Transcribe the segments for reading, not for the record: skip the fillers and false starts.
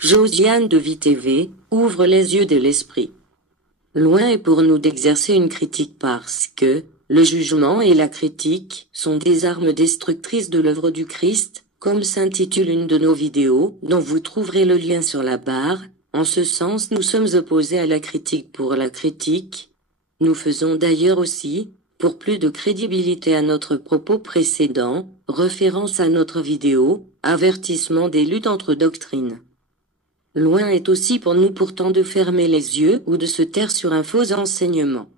Josiane de VTV, ouvre les yeux de l'esprit. Loin est pour nous d'exercer une critique parce que, le jugement et la critique sont des armes destructrices de l'œuvre du Christ, comme s'intitule une de nos vidéos, dont vous trouverez le lien sur la barre. En ce sens, nous sommes opposés à la critique pour la critique. Nous faisons d'ailleurs aussi, pour plus de crédibilité à notre propos précédent, référence à notre vidéo, avertissement des luttes entre doctrines. Loin est aussi pour nous pourtant de fermer les yeux ou de se taire sur un faux enseignement.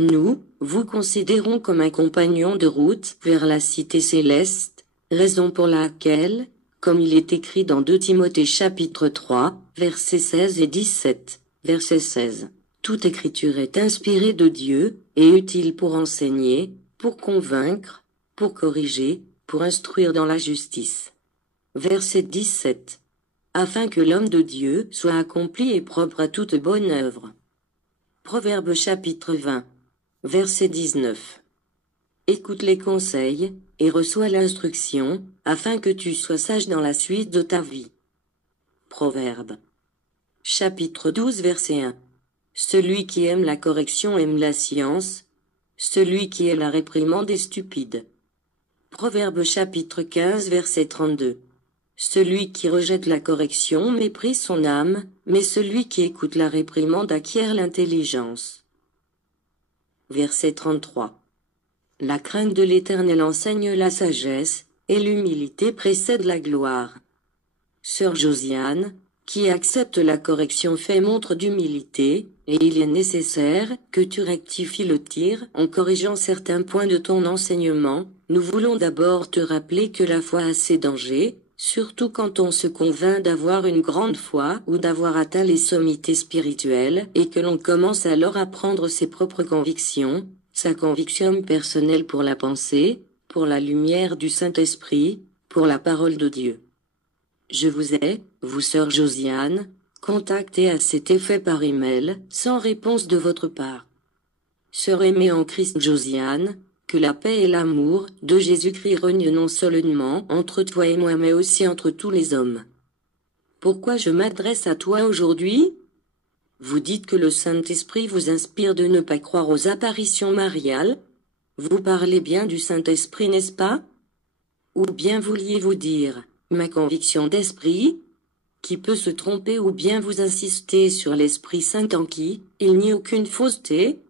Nous, vous considérons comme un compagnon de route vers la cité céleste, raison pour laquelle, comme il est écrit dans 2 Timothée chapitre 3, versets 16 et 17, verset 16. Toute écriture est inspirée de Dieu, et utile pour enseigner, pour convaincre, pour corriger, pour instruire dans la justice. Verset 17. Afin que l'homme de Dieu soit accompli et propre à toute bonne œuvre. Proverbes chapitre 20. Verset 19. Écoute les conseils, et reçois l'instruction, afin que tu sois sage dans la suite de ta vie. Proverbes. Chapitre 12 verset 1. Celui qui aime la correction aime la science, celui qui aime la réprimande est stupide. Proverbes chapitre 15 verset 32. Celui qui rejette la correction méprise son âme, mais celui qui écoute la réprimande acquiert l'intelligence. Verset 33. La crainte de l'Éternel enseigne la sagesse, et l'humilité précède la gloire. Sœur Josiane, qui accepte la correction fait montre d'humilité, et il est nécessaire que tu rectifies le tir en corrigeant certains points de ton enseignement. Nous voulons d'abord te rappeler que la foi a ses dangers, surtout quand on se convainc d'avoir une grande foi ou d'avoir atteint les sommités spirituelles et que l'on commence alors à prendre ses propres convictions, sa conviction personnelle pour la pensée, pour la lumière du Saint-Esprit, pour la parole de Dieu. Je vous ai, vous sœur Josiane, contacté à cet effet par email, sans réponse de votre part. Sœur aimée en Christ Josiane, que la paix et l'amour de Jésus-Christ règnent non seulement entre toi et moi mais aussi entre tous les hommes. Pourquoi je m'adresse à toi aujourd'hui ? Vous dites que le Saint-Esprit vous inspire de ne pas croire aux apparitions mariales. Vous parlez bien du Saint-Esprit, n'est-ce pas ? Ou bien vouliez-vous dire, ma conviction d'esprit, qui peut se tromper, ou bien vous insistez sur l'Esprit Saint en qui il n'y a aucune fausseté ?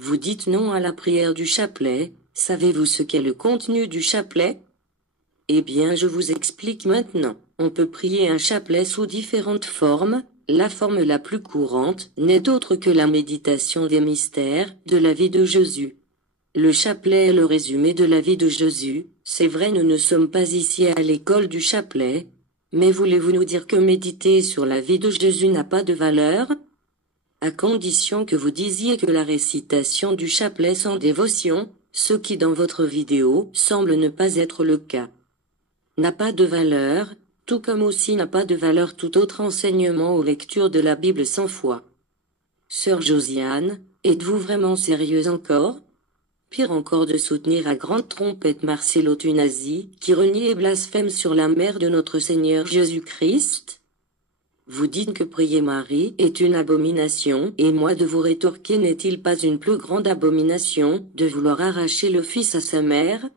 Vous dites non à la prière du chapelet. Savez-vous ce qu'est le contenu du chapelet ? Eh bien, je vous explique maintenant. On peut prier un chapelet sous différentes formes. La forme la plus courante n'est autre que la méditation des mystères de la vie de Jésus. Le chapelet est le résumé de la vie de Jésus. C'est vrai, nous ne sommes pas ici à l'école du chapelet. Mais voulez-vous nous dire que méditer sur la vie de Jésus n'a pas de valeur ? À condition que vous disiez que la récitation du chapelet sans dévotion, ce qui dans votre vidéo semble ne pas être le cas, n'a pas de valeur, tout comme aussi n'a pas de valeur tout autre enseignement ou lecture de la Bible sans foi. Sœur Josiane, êtes-vous vraiment sérieuse encore ? Pire encore de soutenir à grande trompette Marcello Tunasi, qui renie et blasphème sur la mère de notre Seigneur Jésus-Christ ? Vous dites que prier Marie est une abomination, et moi de vous rétorquer, n'est-il pas une plus grande abomination de vouloir arracher le Fils à sa mère ?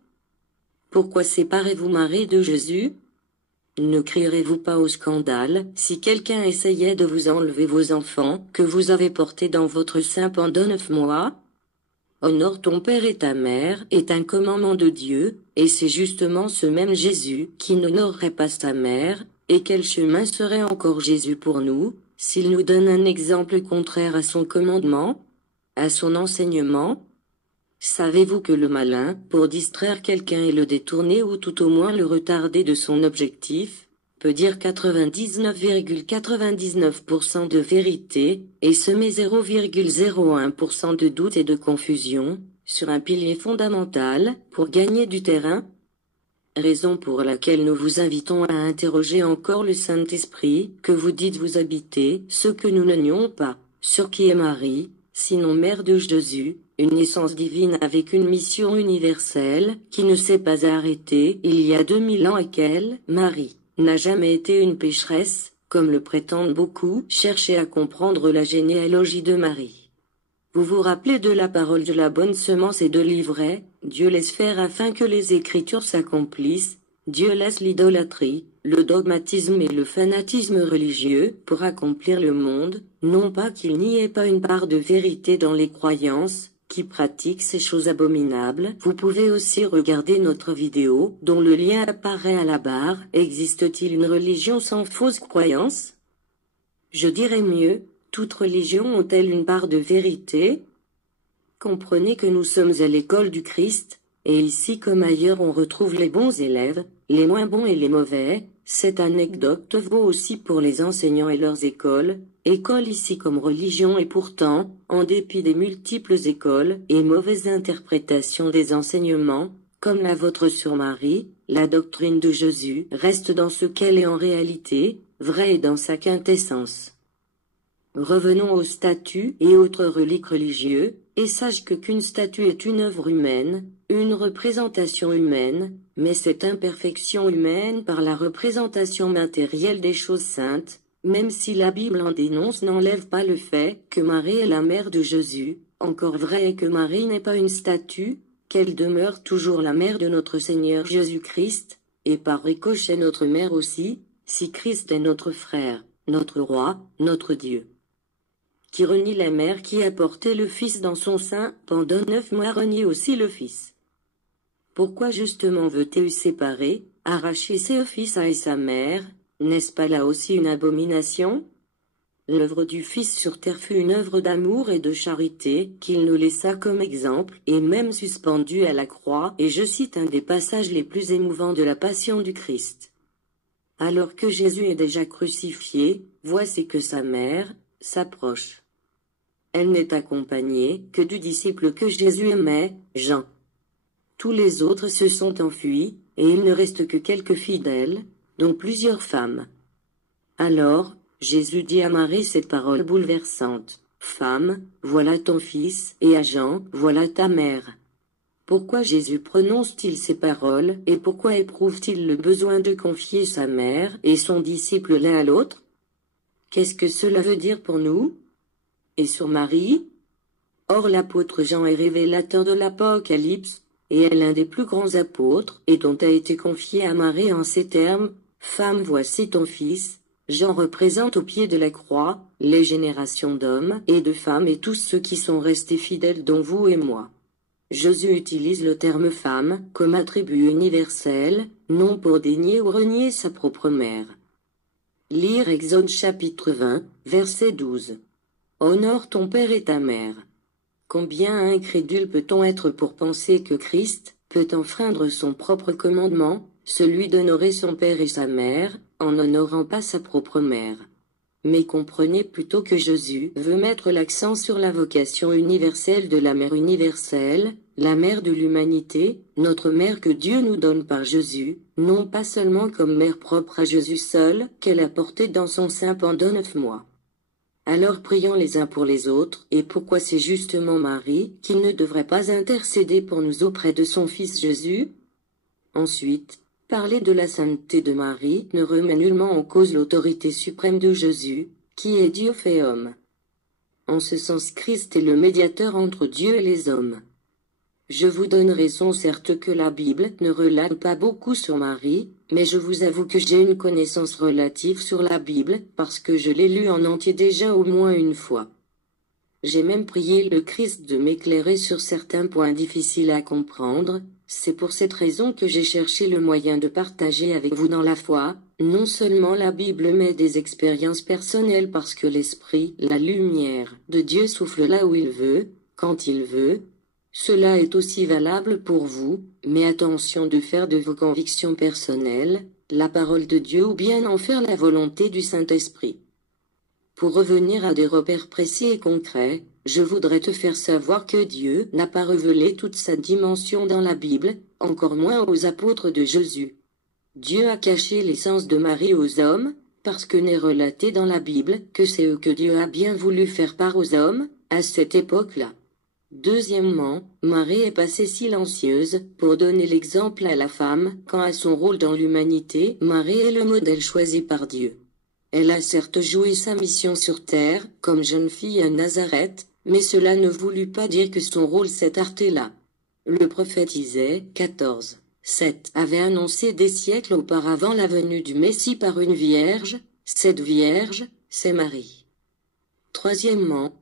Pourquoi séparez-vous Marie de Jésus ? Ne crierez-vous pas au scandale si quelqu'un essayait de vous enlever vos enfants que vous avez portés dans votre sein pendant 9 mois ? Honore ton père et ta mère est un commandement de Dieu, et c'est justement ce même Jésus qui n'honorerait pas sa mère. Et quel chemin serait encore Jésus pour nous, s'il nous donne un exemple contraire à son commandement, à son enseignement ? Savez-vous que le malin, pour distraire quelqu'un et le détourner ou tout au moins le retarder de son objectif, peut dire 99,99% de vérité, et semer 0,01% de doute et de confusion, sur un pilier fondamental, pour gagner du terrain ? Raison pour laquelle nous vous invitons à interroger encore le Saint-Esprit, que vous dites vous habiter, ce que nous ne nions pas, sur qui est Marie, sinon mère de Jésus, une naissance divine avec une mission universelle, qui ne s'est pas arrêtée il y a 2000 ans et qu'elle, Marie, n'a jamais été une pécheresse, comme le prétendent beaucoup, cherchez à comprendre la généalogie de Marie. Vous vous rappelez de la parole de la bonne semence et de l'ivraie, Dieu laisse faire afin que les Écritures s'accomplissent, Dieu laisse l'idolâtrie, le dogmatisme et le fanatisme religieux pour accomplir le monde, non pas qu'il n'y ait pas une part de vérité dans les croyances, qui pratiquent ces choses abominables. Vous pouvez aussi regarder notre vidéo, dont le lien apparaît à la barre. Existe-t-il une religion sans fausse croyance? Je dirais mieux, toutes religions ont-elles une part de vérité? Comprenez que nous sommes à l'école du Christ, et ici comme ailleurs on retrouve les bons élèves, les moins bons et les mauvais. Cette anecdote vaut aussi pour les enseignants et leurs écoles, école ici comme religion, et pourtant, en dépit des multiples écoles et mauvaises interprétations des enseignements, comme la vôtre sur Marie, la doctrine de Jésus reste dans ce qu'elle est en réalité, vraie et dans sa quintessence. Revenons aux statues et autres reliques religieux, et sache qu'une statue est une œuvre humaine, une représentation humaine, mais cette imperfection humaine par la représentation matérielle des choses saintes, même si la Bible en dénonce, n'enlève pas le fait que Marie est la mère de Jésus. Encore vrai est que Marie n'est pas une statue, qu'elle demeure toujours la mère de notre Seigneur Jésus-Christ, et par ricochet notre mère aussi, si Christ est notre frère, notre roi, notre Dieu. Qui renie la mère qui a porté le Fils dans son sein pendant 9 mois renie aussi le Fils. Pourquoi justement veut-il séparer, arracher ses fils à sa mère? N'est-ce pas là aussi une abomination? L'œuvre du Fils sur terre fut une œuvre d'amour et de charité, qu'il nous laissa comme exemple, et même suspendu à la croix, et je cite un des passages les plus émouvants de la Passion du Christ. Alors que Jésus est déjà crucifié, voici que sa mère s'approche. Elle n'est accompagnée que du disciple que Jésus aimait, Jean. Tous les autres se sont enfuis, et il ne reste que quelques fidèles, dont plusieurs femmes. Alors, Jésus dit à Marie cette parole bouleversante. « Femme, voilà ton fils, et à Jean, voilà ta mère. » Pourquoi Jésus prononce-t-il ces paroles, et pourquoi éprouve-t-il le besoin de confier sa mère et son disciple l'un à l'autre? Qu'est-ce que cela veut dire pour nous? Et sur Marie? Or l'apôtre Jean est révélateur de l'Apocalypse, et est l'un des plus grands apôtres, et dont a été confié à Marie en ces termes, « Femme, voici ton fils ». Jean représente au pied de la croix, les générations d'hommes et de femmes et tous ceux qui sont restés fidèles dont vous et moi. Jésus utilise le terme femme comme attribut universel, non pour dénier ou renier sa propre mère. Lire Exode chapitre 20, verset 12. Honore ton père et ta mère. Combien incrédule peut-on être pour penser que Christ peut enfreindre son propre commandement, celui d'honorer son père et sa mère, en n'honorant pas sa propre mère. Mais comprenez plutôt que Jésus veut mettre l'accent sur la vocation universelle de la mère universelle, la mère de l'humanité, notre mère que Dieu nous donne par Jésus, non pas seulement comme mère propre à Jésus seul, qu'elle a portée dans son sein pendant 9 mois. Alors prions les uns pour les autres, et pourquoi c'est justement Marie qui ne devrait pas intercéder pour nous auprès de son Fils Jésus? Ensuite, parler de la sainteté de Marie ne remet nullement en cause l'autorité suprême de Jésus, qui est Dieu fait homme. En ce sens, Christ est le médiateur entre Dieu et les hommes. Je vous donne raison certes que la Bible ne relate pas beaucoup sur Marie, mais je vous avoue que j'ai une connaissance relative sur la Bible, parce que je l'ai lue en entier déjà au moins une fois. J'ai même prié le Christ de m'éclairer sur certains points difficiles à comprendre. C'est pour cette raison que j'ai cherché le moyen de partager avec vous dans la foi, non seulement la Bible mais des expériences personnelles parce que l'Esprit, la lumière de Dieu souffle là où il veut, quand il veut. Cela est aussi valable pour vous, mais attention de faire de vos convictions personnelles, la parole de Dieu ou bien en faire la volonté du Saint-Esprit. Pour revenir à des repères précis et concrets, je voudrais te faire savoir que Dieu n'a pas révélé toute sa dimension dans la Bible, encore moins aux apôtres de Jésus. Dieu a caché l'essence de Marie aux hommes, parce que n'est relaté dans la Bible que c'est eux que Dieu a bien voulu faire part aux hommes, à cette époque-là. Deuxièmement, Marie est passée silencieuse, pour donner l'exemple à la femme, quant à son rôle dans l'humanité, Marie est le modèle choisi par Dieu. Elle a certes joué sa mission sur terre, comme jeune fille à Nazareth, mais cela ne voulut pas dire que son rôle s'est arrêté là. Le prophète Isaïe 14, 7 avait annoncé des siècles auparavant la venue du Messie par une vierge, cette vierge, c'est Marie. Troisièmement,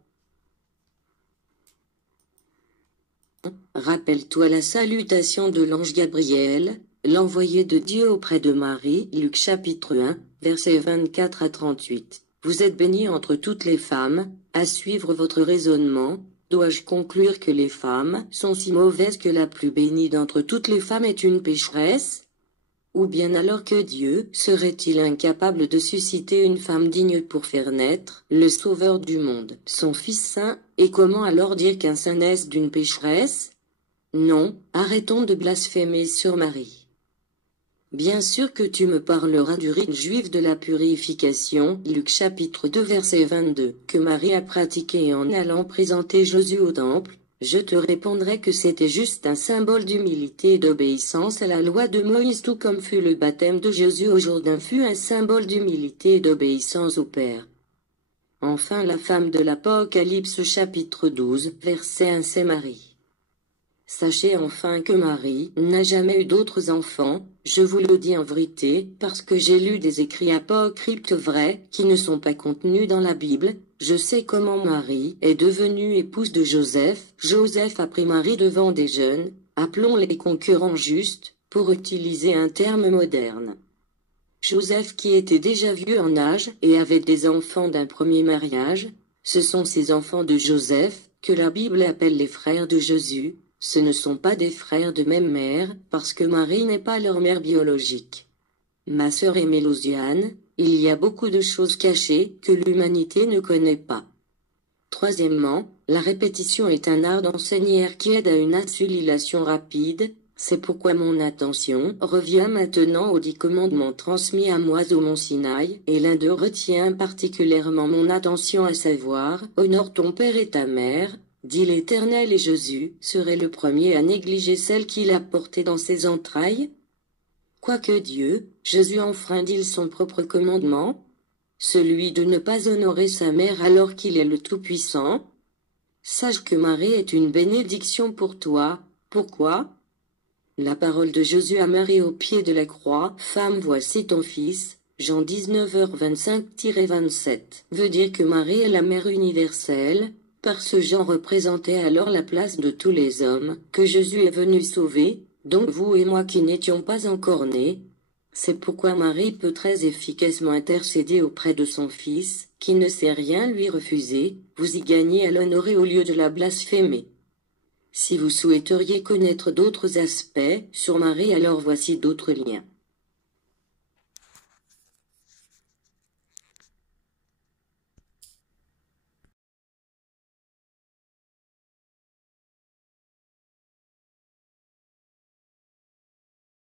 rappelle-toi la salutation de l'ange Gabriel, l'envoyé de Dieu auprès de Marie, Luc chapitre 1, versets 24 à 38. Vous êtes bénie entre toutes les femmes, à suivre votre raisonnement, dois-je conclure que les femmes sont si mauvaises que la plus bénie d'entre toutes les femmes est une pécheresse? Ou bien alors que Dieu serait-il incapable de susciter une femme digne pour faire naître le Sauveur du monde, son Fils saint, et comment alors dire qu'un saint naisse d'une pécheresse? Non, arrêtons de blasphémer sur Marie. Bien sûr que tu me parleras du rite juif de la purification, Luc chapitre 2 verset 22, que Marie a pratiqué en allant présenter Jésus au temple. Je te répondrai que c'était juste un symbole d'humilité et d'obéissance à la loi de Moïse, tout comme fut le baptême de Jésus au Jourdain fut un symbole d'humilité et d'obéissance au Père. Enfin la femme de l'Apocalypse chapitre 12 verset 1 c'est Marie. Sachez enfin que Marie n'a jamais eu d'autres enfants, je vous le dis en vérité, parce que j'ai lu des écrits apocryphes vrais, qui ne sont pas contenus dans la Bible. Je sais comment Marie est devenue épouse de Joseph. Joseph a pris Marie devant des jeunes, appelons-les concurrents justes, pour utiliser un terme moderne. Joseph qui était déjà vieux en âge et avait des enfants d'un premier mariage, ce sont ces enfants de Joseph, que la Bible appelle les frères de Jésus. Ce ne sont pas des frères de même mère, parce que Marie n'est pas leur mère biologique. Ma sœur et Mélosiane, il y a beaucoup de choses cachées que l'humanité ne connaît pas. Troisièmement, la répétition est un art d'enseigner qui aide à une assimilation rapide. C'est pourquoi mon attention revient maintenant aux 10 commandements transmis à moi au mont Sinaï, et l'un d'eux retient particulièrement mon attention, à savoir, honore ton père et ta mère, dit l'Éternel, et Jésus serait le premier à négliger celle qu'il a portée dans ses entrailles? Quoique Dieu, Jésus enfreint-il son propre commandement? Celui de ne pas honorer sa mère alors qu'il est le Tout-Puissant? Sache que Marie est une bénédiction pour toi. Pourquoi? La parole de Jésus à Marie au pied de la croix, femme, voici ton fils, Jean 19h25-27, veut dire que Marie est la mère universelle, par ce Jean représentait alors la place de tous les hommes, que Jésus est venu sauver, donc vous et moi qui n'étions pas encore nés. C'est pourquoi Marie peut très efficacement intercéder auprès de son Fils, qui ne sait rien lui refuser, vous y gagnez à l'honorer au lieu de la blasphémer. Si vous souhaiteriez connaître d'autres aspects sur Marie, alors voici d'autres liens.